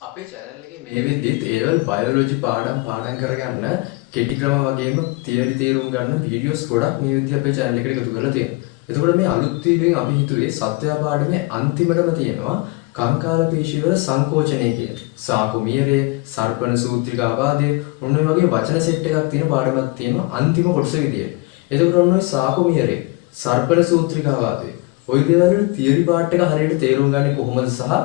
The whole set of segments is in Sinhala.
අපේ channel එකේ මේ වෙද්දිත් A-level biology පාඩම් කරගන්න කෙටි ක්‍රම වගේම theory තේරුම් ගන්න videos ගොඩක් මේ වෙද්දි අපේ channel එකට එකතු කරලා තියෙනවා. එතකොට මේ අලුත් වීඩියෝෙන් අපි හිතුවේ සත්‍ය පාඩමේ අන්තිමටම තියෙනවා කංකාල පේශිවල සංකෝචනය කියන. සාකුමියරේ, සර්පණ සූත්‍රිකාවාදයේ ඔන්න ඔය වගේ වචන සෙට් එකක් තියෙන පාඩමක් තියෙනවා අන්තිම කොටස විදියට. එතකොට ඔන්න ඔය සාකුමියරේ, සර්පණ සූත්‍රිකාවාදයේ ওই දේවල් තියරි පාර්ට් එක හරියට තේරුම් ගන්නේ කොහොමද සහ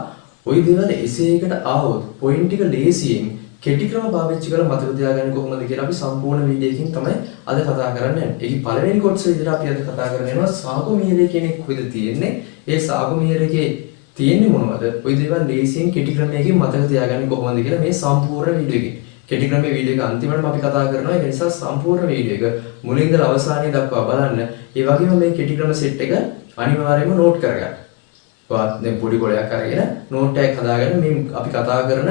ওই දේවල් එසේ එකට ආවොත් පොයින්ට් ටික ලේසියෙන් කෙටි ක්‍රම පාවිච්චි කරලා මතක තියාගන්න කොහොමද කියලා අපි සම්පූර්ණ වීඩියෝ එකකින් තමයි අද කතා කරන්න යන්නේ. ඒකේ පළවෙනි කොටස විදිහට අපි අද කතා කරන්න යනවා සාකුමියරේ කෙනෙක් කොහෙද තියෙන්නේ? ඒ සාකුමියරේගේ තියෙන්නේ මොනවද? ওই දේවල් ලේසියෙන් කෙටි ක්‍රමයකින් මතක තියාගන්න කොහොමද කියලා මේ සම්පූර්ණ වීඩියෝ එකකින්. කෙටි ක්‍රමයේ වීඩියෝ එක අන්තිමටම අපි කතා කරනවා. ඒ නිසා සම්පූර්ණ වීඩියෝ එක මුලින් ඉඳලා අවසානය දක්වා බලන්න. ඒ වගේම මේ කෙටි ක්‍රම සෙට් එක අනිවාර්යයෙන්ම නෝට් කරගන්න. ඔයත් දැන් පොඩි කොලයක් අරගෙන නෝට් එකක් හදාගන්න මේ අපි කතා කරන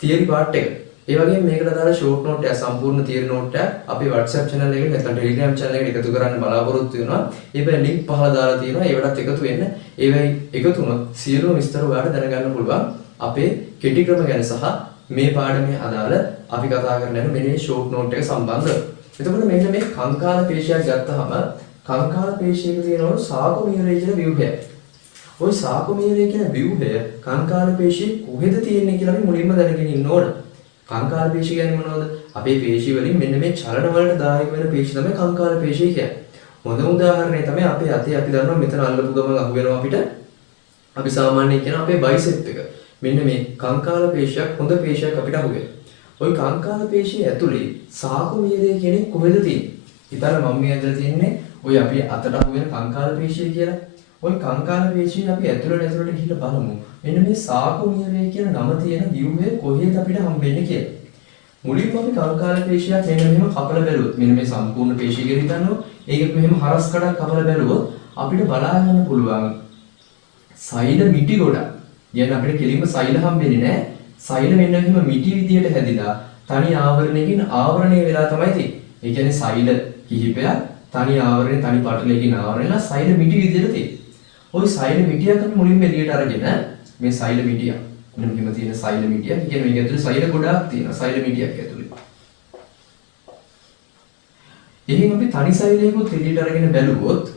තියරි පාර්ට් එක. ඒ වගේම මේකට දාලා ෂෝට් නෝට් එක සම්පූර්ණ තියරි නෝට් එක අපි WhatsApp channel එකේ නැත්නම් Telegram channel එකට එකතු කරන්න බලාපොරොත්තු වෙනවා. ඒකේ link පහල දාලා තියෙනවා. ඒවටත් එකතු වෙන්න. ඒවයි එකතු වුණොත් සියලුම විස්තර ඔයාලට දැනගන්න පුළුවන්. අපේ කෙටි ක්‍රම ගැන සහ මේ පාඩමේ අදාළ අපි කතා කරන මෙන්න ෂෝට් නෝට් එක සම්බන්ධව. එතකොට මෙන්න මේ කංකාල පේශියක් ගත්තාම කංකාල පේශියක තියෙනවලු සාකුමියරේ කියන ව්‍යුහය. ওই සාකුමියරේ කියන ව්‍යුහය කංකාල පේශියේ කොහෙද තියෙන්නේ කියලා අපි මුලින්ම දැනගෙන ඉන්න ඕන. කංකාල පේශිය කියන්නේ මොනවද? අපේ පේශි වලින් මෙන්න මේ චලන වලට දායක වෙන පේශි තමයි කංකාල පේශිය කියන්නේ. හොඳ උදාහරණය තමයි අපේ අතේ අපි දන්නවා මෙතන අල්ලපු ගමන් අහු වෙනවා අපිට. අපි සාමාන්‍යයෙන් කියන අපේ බයිසෙප් එක. මෙන්න මේ කංකාල පේශියක් හොඳ පේශියක් අපිට අහු වෙනවා. ওই කංකාල පේශිය ඇතුලේ සාකුමියරේ කියන්නේ කොහෙද තියෙන්නේ? ඉතින් මම මේ ඇදලා තියන්නේ ඔය අපි අතට අහු වෙන කංකාල පේශිය කියලා. ওই කංකාල පේශිය අපි ඇතුළට ගිහිල්ලා බලමු. මෙන්න මේ සාකුමියරේ කියන නම තියෙන ව්‍යුහය කොහෙද අපිට හම්බෙන්නේ කියලා. මුලින්ම අපි කංකාල පේශියක් මෙන්න මෙහෙම කපලා බැලුවොත් මෙන්න මේ සම්පූර්ණ පේශිය කියලා හිතනවා. ඒක මෙහෙම හරස් කඩක් කපලා බැලුවොත් අපිට බලා ගන්න පුළුවන් සෛල මිටි ගොඩක්. කියන්නේ අපිට කෙලින්ම සෛල හම්බෙන්නේ නැහැ. සෛල මෙන්න මෙහෙම මිටි විදියට හැදිලා තනි ආවරණයකින් ආවරණය වෙලා තමයි තියෙන්නේ. ඒ කියන්නේ සෛල කිහිපයක් තනි ආවරණය තනි පටලයකින් ආවරණයලා සෛල මිටි විදියට තියෙනවා. ওই සෛල මිටියක් අපි මුලින්ම එළියට අරගෙන මේ සෛල මිටිය මෙන්න මෙහෙම තියෙන සෛල මිටිය කියන්නේ මේක ඇතුලේ සෛල ගොඩාක් තියෙනවා සෛල මිටියක් ඇතුලේ. එහෙනම් අපි තනි සෛලයකුත් එළියට අරගෙන බැලුවොත්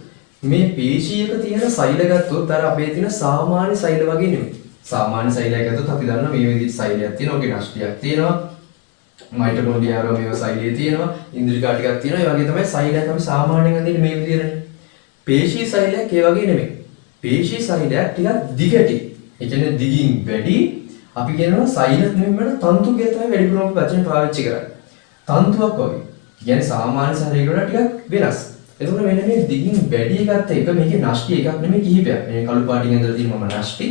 මේ පේශියක තියෙන සෛල ගත්තොත් අර අපේ තියෙන සාමාන්‍ය සෛල වගේ නෙමෙයි. සාමාන්‍ය සෛලයක් ගත්තොත් අපි දන්නවා මේ විදිහට සෛලයක් තියෙනවා, ඔගේ නෂ්ටියක් තියෙනවා. මයිටොකොන්ඩ්‍රියා වල මේවා සෛලයේ තියෙනවා, ඉන්ද්‍රිකා ටිකක් තියෙනවා. ඒ වගේ තමයි සෛලයක් අපි සාමාන්‍යයෙන් අඳින්නේ මේ විදිහටනේ. පේශී සෛලයක් ඒ වගේ නෙමෙයි. පේශී සෛලයක් ටිකක් දිගටි. ඒ කියන්නේ දිගින් වැඩි. අපි කියනවා සෛලත් නෙමෙයි තන්තු කියලා තමයි වැඩිපුරම වචනේ පාවිච්චි කරන්නේ. තන්තුවක් වගේ. කියන්නේ සාමාන්‍ය සෛලයකට වඩා ටිකක් වෙනස්. එතකොට මෙන්න මේ දිගින් වැඩි එකත් එක මේකේ නෂ්ටි එකක් නෙමෙයි කිහිපයක්. මේ කළු පාටින් ඇඳලා තියෙනවා නෂ්ටි.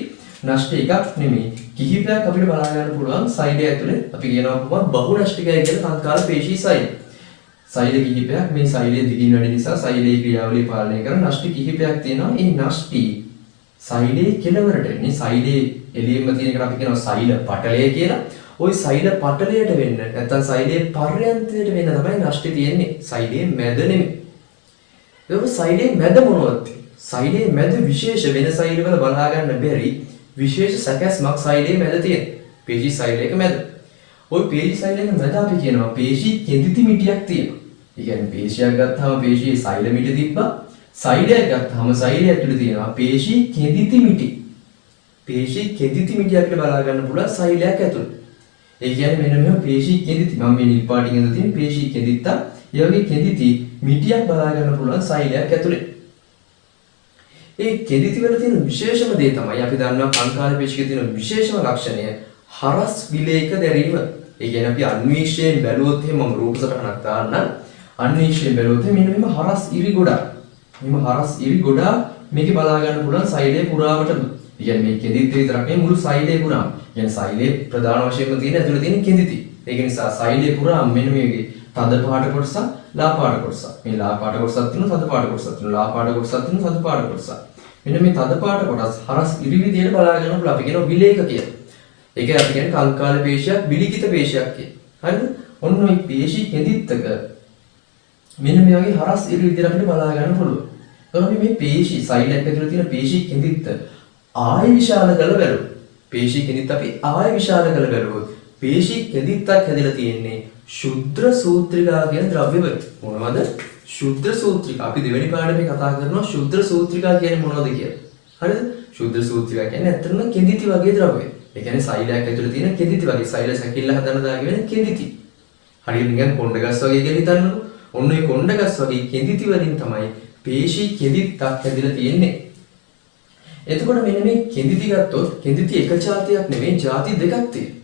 නෂ්ටි එකක් නෙමෙයි කිහිපයක් අපිට බලා ගන්න පුළුවන් සෛලය ඇතුලේ අපි කියනවා කොහොමද බහුනෂ්ටිකය කියලා කංකාල පේශී සෛල. සෛල කිහිපයක් මේ සෛලයේ දිගින් වැඩි නිසා සෛලයේ ක්‍රියාවලිය පාලනය කරන නෂ්ටි කිහිපයක් තියෙනවා. මේ නෂ්ටි සෛලයේ කෙළවරට එන්නේ සෛලයේ එළියෙම තියෙන එකට අපි කියනවා සෛල පටලය කියලා. ওই සෛල පටලයට වෙන්න නැත්නම් සෛලයේ පර්යන්තයට වෙන්න තමයි නෂ්ටි තියෙන්නේ. සෛලයේ මැද නෙමෙයි. ඒක සෛලයේ මැද මොනවද? සෛලයේ මැද විශේෂ වෙන සෛලවල බලා ගන්න බැරි විශේෂ සැකස්මක් සෛලයේ මැද තියෙන. පේශී සෛලයක මැද. ওই පේශී සෛලයක මැද අපි කියනවා පේශී කෙඳිති මිටියක් තියෙනවා. ඒ කියන්නේ පේශියක් ගත්තාම පේශී සෛල මිටි තිබ්බා. සෛලයක් ගත්තාම සෛලය ඇතුලේ තියෙනවා පේශී කෙඳිති මිටි. පේශී කෙඳිති මිටි අපිට බලා ගන්න පුළුවන් සෛලයක් ඇතුලේ. ඒ කියන්නේ මෙන්න මෙහෙම පේශී කෙඳිති මම මේ නිල් පාටින් ඇඳලා තියෙන පේශී කෙඳිත්තා. ඒ වගේ කෙඳිති මිටියක් බලා ගන්න පුළුවන් සෛලයක් ඇතුලේ. ඒ කෙඳිති වල තියෙන විශේෂම දේ තමයි අපි දන්නවා කංකාල පේශිකේ තියෙන විශේෂම ලක්ෂණය හරස් විලේක දැරීම. ඒ කියන්නේ අපි අන්වීක්ෂයෙන් බැලුවොත් එහෙම මම රූප සටහනක් දාන්න අන්වීක්ෂයෙන් බැලුවොත් මෙන්න මෙහෙම හරස් ඉරි ගොඩක්. මෙහෙම හරස් ඉරි ගොඩක් මේකේ බලා ගන්න පුළුවන් සෛලයේ පුරාවටම. ඒ කියන්නේ මේ කෙඳිති විතරක් නෙවෙයි මුළු සෛලයේ පුරාම. කියන්නේ සෛලයේ ප්‍රධාන වශයෙන්ම තියෙන ඇතුළේ තියෙන කෙඳිති. ඒක නිසා සෛලයේ පුරාම මෙන්න මේකේ තද පාට කොටසක් ලා පාට කොටසක්. මේ ලා පාට කොටසක් තියෙනවා තද පාට කොටසක් තියෙනවා. ලා පාට කොටසක් තියෙනවා තද පාට කොටසක්. මෙන්න මේ තද පාට කොටස් හරස් ඉරි විදියට බලා ගන්න පුළුවන්. අපි කියනවා විලේක කියලා. ඒක අපි කියන්නේ කංකාල පේශියක් විලිකිත පේශියක් කියලා. හරිද? ඔන්න ඔය පේශී කෙඳිත්තක මෙන්න මේ වගේ හරස් ඉරි විදියට අපිට බලා ගන්න පුළුවන්. එතකොට මේ පේශී සෛලයක් ඇතුළේ තියෙන පේශී කෙඳිත්ත ආය විශාල කරලා බලමු. පේශී කෙඳිත් අපි ආය විශාල කළ බැලුවොත් පේශී කෙඳිත්තක් හැදිලා තියෙන්නේ ශුද්‍ර සූත්‍රිකා කියන ද්‍රව්‍ය වලින්. මොනවද? ශුද්‍ර සූත්‍රිකා. අපි දෙවෙනි පාඩමේ කතා කරනවා ශුද්‍ර සූත්‍රිකා කියන්නේ මොනවද කියලා. හරිද? ශුද්‍ර සූත්‍රිකා කියන්නේ ඇත්තටම කෙඳිති වගේ ද්‍රව්‍ය. ඒ කියන්නේ සෛලයක් ඇතුළේ තියෙන කෙඳිති වගේ සෛල සැකිල්ල හදන දාගෙන වෙන කෙඳිති. හරියට නිකන් කොණ්ඩගස් වගේ කියලා හිතන්නකො. ඔන්න ඔය කොණ්ඩගස් වගේ කෙඳිති වලින් තමයි පේශී කෙඳිත්තක් හැදිලා තියෙන්නේ. එතකොට මෙන්න මේ කෙඳිති ගත්තොත් කෙඳිති එක જાතියක් නෙමෙයි ಜಾති දෙකක් තියෙනවා.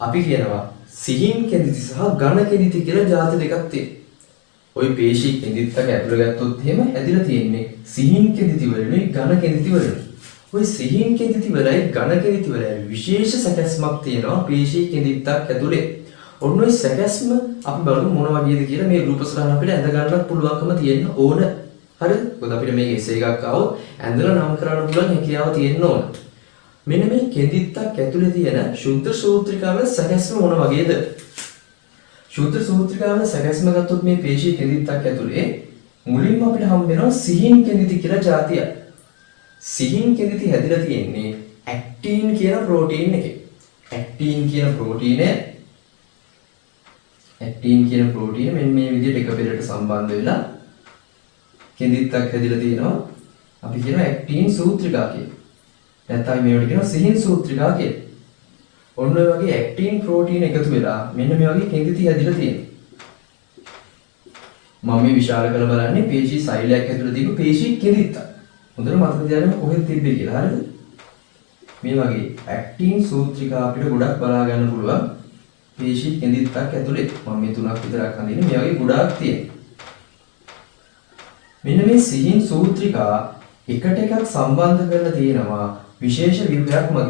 අපි කියනවා සිහින් කෙඳිති සහ ඝන කෙඳිති කියලා ಜಾති දෙකක් තියෙනවා. ওই පේශී කෙඳිත්තක ඇතුළේ ගත්තොත් එහෙම හැදිලා තියෙන්නේ සිහින් කෙඳිති වලින් ඝන කෙඳිති වලින්. ওই සිහින් කෙඳිති වලයි ඝන කෙඳිති වලයි විශේෂ සැකැස්මක් තියෙනවා පේශී කෙඳිත්තක් ඇතුළේ. ඔන්න ඔය සැකැස්ම අපි බලමු මොන වගේද කියලා මේ රූප සරහන අපිට ඇඳ ගන්නත් පුළුවන්කම තියෙන්න ඕන. හරිද? මොකද අපිට මේක එසේ එකක් ආවොත් ඇඳලා නම් කරන්න පුළුවන් හැකියාව තියෙන්න ඕන. මෙන්න මේ කෙඳිත්තක් ඇතුලේ තියෙන ශුද්ධ සූත්‍රිකාවල සැකැස්ම මොන වගේද? ශුද්ධ සූත්‍රිකාවල සැකැස්ම ගත්තොත් මේ පේශී කෙඳිත්තක් ඇතුලේ මුලින්ම අපිට හම්බ වෙනවා සිහින් කෙඳිති කියලා જાතියක්. සිහින් කෙඳිති හැදිලා තියෙන්නේ ඇක්ටින් කියන ප්‍රෝටීන් එකේ. ඇක්ටින් කියන ප්‍රෝටීන මෙන්න මේ විදිහට එක පෙරට සම්බන්ධ වෙලා කෙඳිත්තක් හැදිලා තියෙනවා. අපි කියනවා ඇක්ටින් සූත්‍රිකා කියලා. නැත්නම් මේවට කියනවා සිහින් සූත්‍රිකා කියලා. ඔන්න ඔය වගේ ඇක්ටින් ප්‍රෝටීන එකතු වෙලා මෙන්න මේ වගේ කෙඳිති හැදිලා තියෙනවා. මම මේ විශාල කරලා බලන්නේ පේශී සෛලයක් ඇතුළේ තියෙන පේශී කෙඳිත්තක්. හොඳට මතක තියාගන්න කොහෙද තිබ්බේ කියලා. හරිද? මේ වගේ ඇක්ටින් සූත්‍රිකා අපිට ගොඩක් බලා ගන්න පුළුවන්. පේශී කෙඳිත්තක් ඇතුලේ මම මේ තුනක් විතරක් අඳින්නේ මේ වගේ ගොඩාක් තියෙනවා. මෙන්න මේ සිහින් සූත්‍රිකා එකට එකක් සම්බන්ධ කරලා තියෙනවා විශේෂ ව්‍යුහයක් මගින්.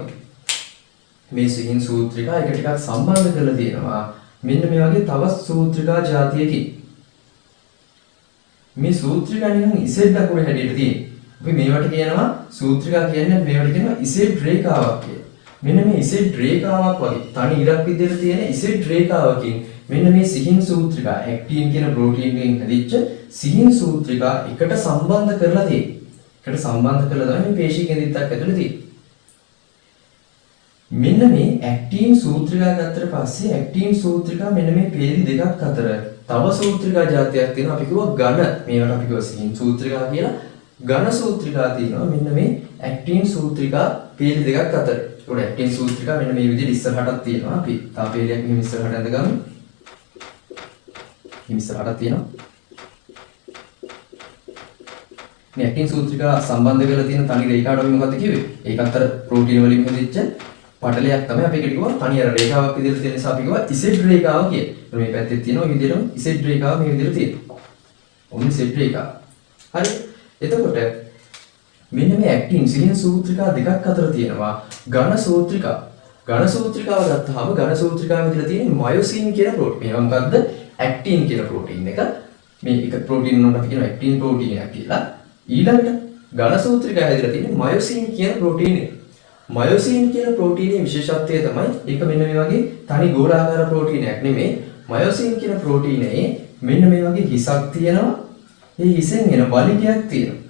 මේ සිහින් සූත්‍රිකා එකට එකක් සම්බන්ධ කරලා තියෙනවා මෙන්න මේ වගේ තවත් සූත්‍රිකා જાතියකින්. මේ සූත්‍රිකා නිකන් ඉසෙඩ් අකුර හැටියට තියෙනවා. අපි මේවට කියනවා සූත්‍රිකා කියන්නේ මේවට කියනවා ඉසෙඩ් රේඛාවක් කියලා. මෙන්න මේ ඉසෙඩ් රේඛාවක් වගේ තනි ඉරක් විදිහට තියෙන ඉසෙඩ් රේඛාවකින් මෙන්න මේ සිහින් සූත්‍රිකා ඇක්ටින් කියන ප්‍රෝටීන් එකෙන් හැදිච්ච සිහින් සූත්‍රිකා එකට සම්බන්ධ කරලා තියෙන්නේ. එකට සම්බන්ධ කරලා තමයි මේ පේශී කෙඳිත්තක් ඇතුලේ තියෙන්නේ. මෙන්න මේ ඇක්ටින් සූත්‍රිකා ගත්තට පස්සේ ඇක්ටින් සූත්‍රිකා මෙන්න මේ පේලි දෙකක් අතර තව සූත්‍රිකා જાතියක් තියෙනවා. අපි කිව්වා ඝන. මේවට අපි කිව්වා සිහින් සූත්‍රිකා කියලා. ඝන සූත්‍රිකා තියෙනවා මෙන්න මේ ඇක්ටින් සූත්‍රිකා පේලි දෙකක් අතර. ඒකට ඇක්ටින් සූත්‍රිකා මෙන්න මේ විදිහට ඉස්සරහටත් තියෙනවා. අපි තා පේලියක් මෙහෙම ඉස්සරහට ඇඳගමු. ඉස්සරහට තියෙනවා. මේ ඇක්ටින් සූත්‍රිකා සම්බන්ධ කරලා තියෙන තනි රේඛාවට අපි මොකද්ද කිව්වේ? ඒකත් අර ප්‍රෝටීන වලින් හැදිච්ච පටලයක් තමයි අපි ඒකට කිව්වා තනි අර රේඛාවක් විදිහට තියෙන නිසා අපි කිව්වා ඉසෙඩ් රේඛාව කියලා. මේ පැත්තේ තියෙනවා මේ විදිහටම ඉසෙඩ් රේඛාව මේ විදිහට තියෙනවා. ඔන්න ඉසෙඩ් රේඛාව. හරි. එතකොට මෙන්න මේ ඇක්ටින් සිහින් සූත්‍රිකා දෙකක් අතර තියෙනවා ඝන සූත්‍රිකා. ඝන සූත්‍රිකාව ගත්තාම ඝන සූත්‍රිකාව විතර තියෙන මයොසින් කියන ප්‍රෝටීන්. මේවා මොකද්ද? ඇක්ටින් කියන ප්‍රෝටීන් එක. මේ එක ප්‍රෝටීන් වලට අපි කියනවා ඇක්ටින් ප්‍රෝටීන් එකක් කියලා. ඊළඟට ඝන සූත්‍රිකා හැදිලා තියෙන්නේ මයොසින් කියන ප්‍රෝටීන් එක. මයොසින් කියන ප්‍රෝටීනයේ විශේෂත්වය තමයි ඒක මෙන්න මේ වගේ තනි ගෝලාකාර ප්‍රෝටීනයක් නෙමෙයි. මයොසින් කියන ප්‍රෝටීනයේ මෙන්න මේ වගේ හිසක් තියෙනවා. මේ හිසෙන් එන වලිගයක් තියෙනවා.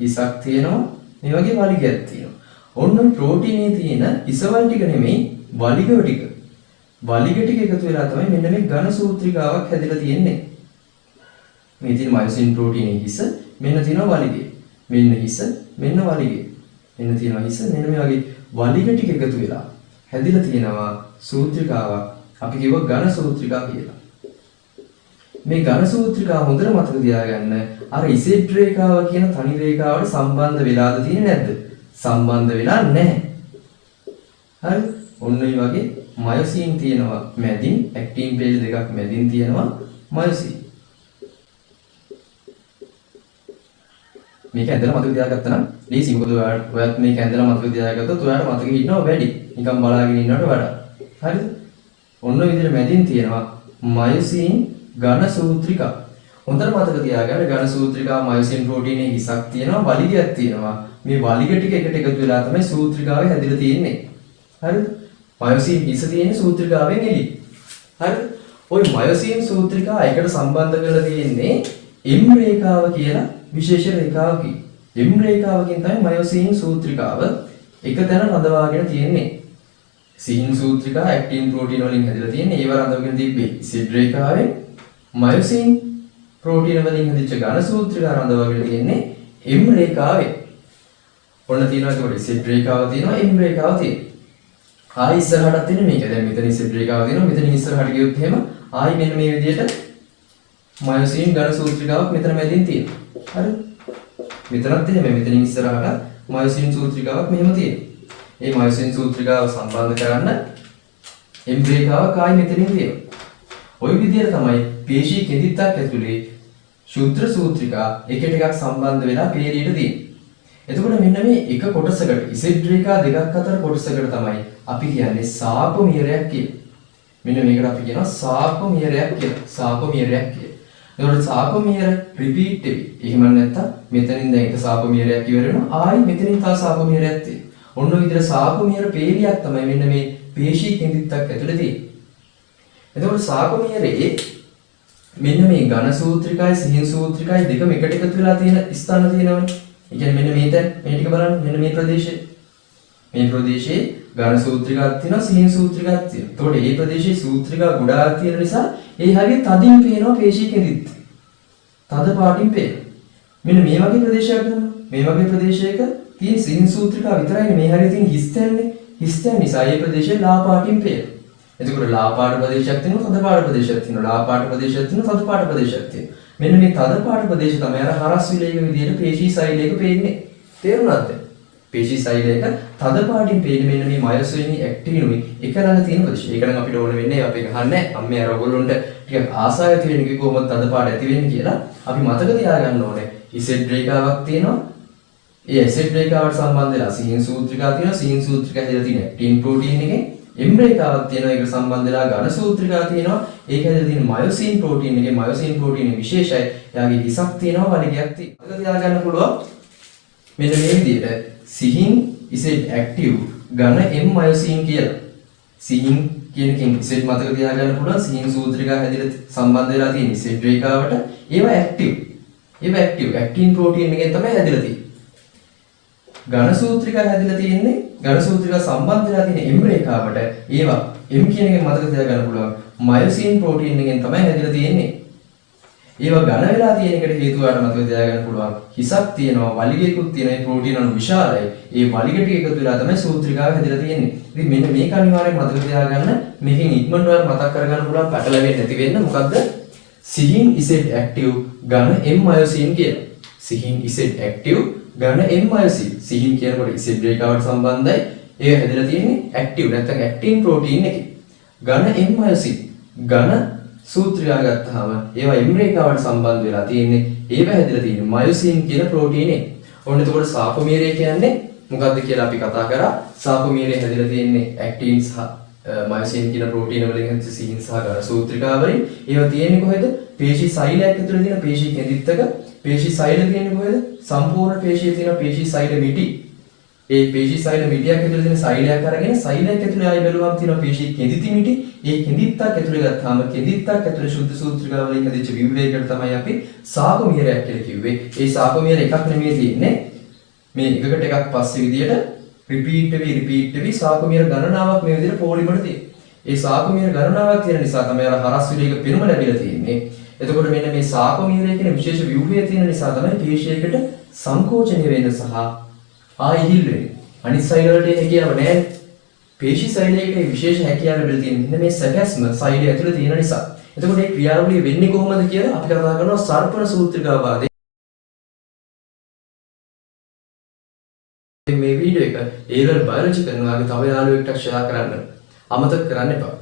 හිසක් තියෙනවා මේ වගේ වලිගයක් තියෙනවා. ඔන්න ඔය ප්‍රෝටීනයේ තියෙන හිසවල ටික නෙමෙයි වලිග ටික. වලිග ටික එකතු වෙලා තමයි මෙන්න මේ ඝන සූත්‍රිකාවක් හැදිලා තියෙන්නේ. මේ තියෙන මයොසින් ප්‍රෝටීනයේ හිස මෙන්න තියෙනවා වලිගය. මෙන්න හිස මෙන්න වලිගය. මෙන්න තියෙනවා හිස මෙන්න මේ වගේ වලිග ටික එකතු වෙලා හැදිලා තියෙනවා සූත්‍රිකාවක්. අපි කිව්වා ඝන සූත්‍රිකා කියලා. මේ ඝන සූත්‍රිකා හොඳට මතක තියාගන්න අර ඉසෙඩ් රේඛාව කියන තනි රේඛාවට සම්බන්ධ වෙලාද තියෙන්නේ නැද්ද? සම්බන්ධ වෙලා නැහැ. හරි. ඔන්න ඔය වගේ මයොසින් තියෙනවා මැදින් ඇක්ටින් පේජ් දෙකක් මැදින් තියෙනවා මයොසින්. මේක ඇඳලා මතක තියාගත්තා නම් ලීසි. මොකද ඔයත් මේක ඇඳලා මතක තියාගත්තොත් ඔයාලට මතකෙ ඉන්නව වැඩි. නිකන් බලාගෙන ඉන්නවට වඩා. හරිද? ඔන්න ඔය විදිහට මැදින් තියෙනවා මයොසින් ඝන සූත්‍රිකා. හොඳට මතක තියාගන්න ඝන සූත්‍රිකා මයොසින් ප්‍රෝටීනයේ හිසක් තියෙනවා වලිගයක් තියෙනවා. මේ වලිග ටික එකට එකතු වෙලා තමයි සූත්‍රිකාවේ හැදිලා තියෙන්නේ. හරිද? මයොසින් හිස තියෙන්නේ සූත්‍රිකාවෙන් එළි. හරිද? ওই මයොසින් සූත්‍රිකා එකට සම්බන්ධ කරලා තියෙන්නේ M රේඛාව කියලා විශේෂ රේඛාවකින්. M රේඛාවකින් තමයි මයොසින් සූත්‍රිකාව එක තැන රඳවාගෙන තියෙන්නේ. සිහින් සූත්‍රිකා ඇක්ටින් ප්‍රෝටීන වලින් හැදිලා තියෙන්නේ. ඒව රඳවගෙන තිබ්බේ ඉසිඩ් රේඛාවෙන්. මයොසින් ප්‍රෝටීන වලින් හැදිච්ච ඝන සූත්‍රිකා රඳවගෙන තියෙන්නේ එම් රේඛාවෙන්. ඔන්න තියෙනවා ඒකට ඉසිඩ් රේඛාව තියෙනවා එම් රේඛාව තියෙනවා. ආයි ඉස්සරහටත් තියෙන මේක. දැන් මෙතන ඉසිඩ් රේඛාව තියෙනවා. මෙතන ඉස්සරහට ගියොත් එහෙම ආයි මෙන්න මේ විදිහට මයොසින් ඝන සූත්‍රිකාවක් මෙතන මැදින් තියෙනවා. හරිද? මෙතනත් එහෙම මෙතනින් ඉස්සරහට මයොසින් සූත්‍රිකාවක් මෙහෙම තියෙනවා. මේ මයොසින් සූත්‍රිකාව සම්බන්ධ කරන්න එම් රේඛාවක් ආයි මෙතනින් තියෙනවා. ওই විදිහට තමයි පේශී කෙඳිත්තක් ඇතුලේ ශුද්ධ සූත්‍රිකා එකට එකක් සම්බන්ධ වෙලා පේරියට තියෙන්නේ. එතකොට මෙන්න මේ එක කොටසකට ඉසිඩ් රේඛා දෙකක් අතර කොටසකට තමයි අපි කියන්නේ සාපොමියරයක් කියලා. මෙන්න මේකට අපි කියනවා සාපොමියරයක් කියලා. සාපොමියරයක් කියලා. එතකොට සාපොමියර රිපීට් වෙවි. එහෙම නැත්නම් මෙතනින් දැන් එක සාපොමියරයක් ඉවර වෙනවා. ආයි මෙතනින් තව සාපොමියරයක් තියෙනවා. ඔන්න ඔය විදිහට සාපොමියර පේලියක් තමයි මෙන්න මේ පේශී කෙඳිත්තක් ඇතුලේ තියෙන්නේ. එතකොට සාපොමියරේ මෙන්න මේ ඝන සූත්‍රිකයි සිහින් සූත්‍රිකයි දෙකම එකට එකතු වෙලා තියෙන ස්ථාන තියෙනවනේ. ඒ කියන්නේ මෙන්න මේ තැන් මේ ටික බලන්න මෙන්න මේ ප්‍රදේශයේ. මේ ප්‍රදේශයේ ඝන සූත්‍රිකාවක් තියෙනවා සිහින් සූත්‍රිකාවක් තියෙනවා. එතකොට මේ ප්‍රදේශයේ සූත්‍රිකා ගොඩාක් තියෙන නිසා ඒ හැගේ තදින් පේනවා පේශී කෙඳිත්ත. තද පාටින් පේනවා. මෙන්න මේ වගේ ප්‍රදේශයක් ගන්නවා. මේ වගේ ප්‍රදේශයක තියෙන සිහින් සූත්‍රිකා විතරයිනේ මේ හැගේ තියෙන හිස් තැන්නේ. හිස් තැන් නිසා මේ ප්‍රදේශයේ ලා පාටින් පේනවා. එතකොට ලා පාට ප්‍රදේශයක් තියෙනවා තද පාට ප්‍රදේශයක් තියෙනවා. ලා පාට ප්‍රදේශයක් තියෙනවා තද පාට ප්‍රදේශයක් තියෙනවා. මෙන්න මේ තද පාට ප්‍රදේශ තමයි අර හරස් විලයක විදියට පේශී සෛලයක පේන්නේ. තේරුණාද? පේශී සෛලයක තද පාටින් පේන්නේ මෙන්න මේ මයොසින් ඇක්ටිනුයි එක ළඟ තියෙන ප්‍රදේශය. ඒක නම් අපිට ඕන වෙන්නේ අපි ගහන්නේ අම්මේ අර ඔයගොල්ලොන්ට ටිකක් ආසාව ඇති වෙන එක කොහොමද තද පාට ඇති වෙන්නේ කියලා අපි මතක තියාගන්න ඕනේ. ඉසිඩ් රේඛාවක් තියෙනවා. ඒ ඉසිඩ් රේඛාවට සම්බන්ධ වෙලා සිහින් සූත්‍රිකා තියෙනවා. සිහින් සූත්‍රිකා හැදලා තියෙන ඇක්ටින් ප්‍රෝටීන් එකේ එම් රේඛාවක් තියෙනවා. ඒකට සම්බන්ධ වෙලා ඝන සූත්‍රිකා තියෙනවා. ඒක හැදලා තියෙන මයොසින් ප්‍රෝටීන් එකේ මයොසින් ප්‍රෝටීන් එක විශේෂයි. එයාගේ හිසක් තියෙනවා වලිගයක් තියෙනවා. මතක තියාගන්න පුළුවන්. මෙන්න මේ විදිහට සිහින් ඉසිඩ් ඇක්ටිව් ඝන එම් මයොසින් කියලා. සිහින් කියන එකෙන් ඉසිඩ් මතක තියාගන්න පුළුවන්. සිහින් සූත්‍රිකා හැදිලා සම්බන්ධ වෙලා තියෙන ඉසිඩ් රේඛාවට ඒවා ඇක්ටිව්. ඒවා ඇක්ටිව් ඇක්ටින් ප්‍රෝටීන් එකෙන් තමයි හැදිලා තියෙන්නේ. ඝන සූත්‍රිකා හැදිලා තියෙන්නේ ඝන සූත්‍රිකා සම්බන්ධ වෙලා තියෙන එම් රේඛාවට ඒවා එම් කියන එකෙන් මතක තියාගන්න පුළුවන්. මයොසින් ප්‍රෝටීන් එකෙන් තමයි හැදිලා තියෙන්නේ. ඒවා ඝන වෙලා තියෙන එකට හේතුව ආර මතක තියාගන්න පුළුවන්. හිසක් තියෙනවා, වලිගයකුත් තියෙනවා. මේ ප්‍රෝටීන් අණු විශාලයි. ඒ වලිග ටික එකතු වෙලා තමයි සූත්‍රිකාව හැදිලා තියෙන්නේ. ඉතින් මෙන්න මේක අනිවාර්යෙන් මතක තියාගන්න. මේකෙන් ඉක්මනට ඔයාලා මතක් කරගන්න පුළුවන් පැටලෙන්නේ නැති වෙන්න. මොකද්ද? සිහින් ඉසිඩ් ඇක්ටිව් ඝන එම් මයොසින් කියලා. සිහින් ඉසිඩ් ඇක්ටිව් ඝන එම් මයොසින්. සිහින් කියනකොට ඉසිඩ් රේඛාවට සම්බන්ධයි. ඒක හැදිලා තියෙන්නේ ඇක්ටිව් නැත්නම් ඇක්ටින් ප්‍රෝටීන් එකේ. ඝන එම් මයොසින්. ඝන සූත්‍රිකා ගත්තාම ඒවා එම් රේඛාවට සම්බන්ධ වෙලා තියෙන්නේ. ඒව හැදිලා තියෙන්නේ මයොසින් කියන ප්‍රෝටීන් එක. ඔන්න එතකොට සාපොමියරය කියන්නේ මොකද්ද කියලා අපි කතා කරා. සාපොමියරය හැදිලා තියෙන්නේ ඇක්ටින් සහ මයොසින් කියන ප්‍රෝටීන වලින් හැදිච්ච සිහින් සහ ඝන සූත්‍රිකා වලින්. ඒවා තියෙන්නේ කොහෙද? පේශී සෛලයක් ඇතුළේ තියෙන පේශී කෙඳිත්තක. පේශී සෛල තියෙන්නේ කොහෙද? සම්පූර්ණ පේශියේ තියෙන පේශී සෛල මිටි. ඒ පේශී සෛල මිටියක් ඇතුළේ තියෙන සෛලයක් අරගෙන සෛලයක් ඇතුළේ ආයි බැලුවම තියෙන පේශී කෙඳිති මිටි. ඒ කෙඳිත්තක් ඇතුළේ ගත්තාම කෙඳිත්තක් ඇතුළේ ශුද්ධ සූත්‍රිකා වලින් හැදිච්ච විවේකයට තමයි අපි සාපොමියරයක් කියලා කිව්වේ. ඒ සාපොමියර එකක් නෙමෙයි තියෙන්නේ. මේ එකකට එකක් පස්සේ විදියට රිපීට් වෙවි සාපොමියර ගණනාවක් මේ විදියට පොලිමර තියෙනවා. ඒ සාපොමියර ගණනාවක් තියෙන නිසා තමයි අර හරස් විලයක පෙනුම ලැබිලා තියෙන්නේ. එතකොට මෙන්න මේ සාපොමියරය කියන විශේෂ ව්‍යුහය තියෙන නිසා තමයි පේශියකට සංකෝචනය වෙන්න සහ ආයිහිල් වෙන්නේ. අනිත් සෛල වලට හැකියාව නැහැ. පේශී සෛලයක විශේෂ හැකියාව ලැබිලා තියෙන මෙන්න මේ සැකස්ම සෛලය ඇතුළේ තියෙන නිසා. එතකොට මේ ක්‍රියාවලිය වෙන්නේ කොහොමද කියලා අපි කතා කරනවා සර්පණ සූත්‍රිකාවාදය. මේ වීඩියෝ එක A-level biology කරන වාගේ තව යාළුවෙක්ට ෂෙයා කරන්න අමතක කරන්න එපා.